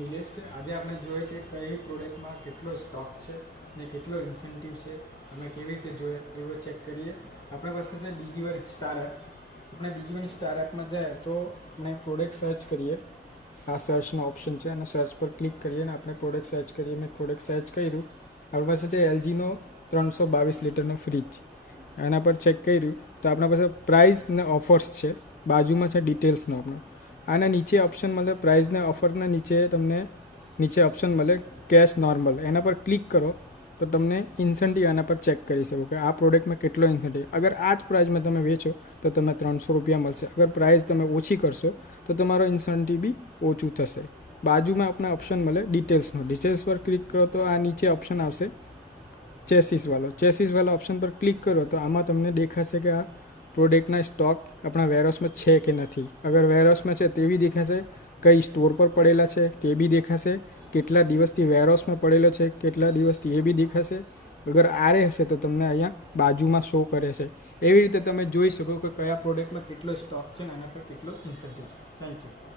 નિલેશ છે. આજે આપણે જોઈએ કે કઈ પ્રોડક્ટમાં કેટલો સ્ટોક છે અને કેટલો ઇન્સેન્ટિવ છે અમે કેવી રીતે જોઈએ એવો ચેક કરીએ. આપણા પાસે છે ડીજીવર સ્ટાર એપ. આપણે ડીજીવર સ્ટાર એપમાં જાય તો આપણે પ્રોડક્ટ સર્ચ કરીએ. આ સર્ચનો ઓપ્શન છે અને સર્ચ પર ક્લિક કરીએ અને આપણે પ્રોડક્ટ સર્ચ કરીએ. મેં પ્રોડક્ટ સર્ચ કર્યું. આપણી પાસે છે એલજીનો 322 લીટરનો ફ્રીજ. એના પર ચેક કર્યું તો આપણા પાસે પ્રાઇસ ને ઓફર્સ છે. બાજુમાં છે ડિટેલ્સનો આપણે. આના નીચે ઓપ્શન મળે પ્રાઇસના ઓફરના નીચે તમને નીચે ઓપ્શન મળે કેશ નોર્મલ. એના પર ક્લિક કરો તો તમને ઇન્સેન્ટિવ આના પર ચેક કરી શકો કે આ પ્રોડક્ટમાં કેટલો ઇન્સેન્ટિવ. અગર આ જ પ્રાઇસમાં તમે વેચો તો તમને 300 રૂપિયા મળશે. અગર પ્રાઇસ તમે ઓછી કરશો તો તમારો ઇન્સેન્ટિવ બી ઓછું થશે. બાજુમાં આપણે ઓપ્શન મળે ડિટેલ્સનો. ડિટેલ્સ પર ક્લિક કરો તો આ નીચે ઓપ્શન આવશે ચેસીસવાળો. ચેસીસવાળા ઓપ્શન પર ક્લિક કરો તો આમાં તમને દેખાશે કે આ પ્રોડક્ટના સ્ટોક આપણા વેરહાઉસમાં છે કે નથી. અગર વેરહાઉસમાં છે તે બી દેખાશે, કઈ સ્ટોર પર પડેલા છે તે બી દેખાશે, કેટલા દિવસથી વેરહાઉસમાં પડેલો છે કેટલા દિવસથી એ બી દેખાશે. અગર આરે હશે તો તમને અહીંયા બાજુમાં શો કરે છે. એવી રીતે તમે જોઈ શકો કે કયા પ્રોડક્ટમાં કેટલો સ્ટોક છે અને આના પર કેટલો ઇન્સેન્ટિવ છે. Thank you.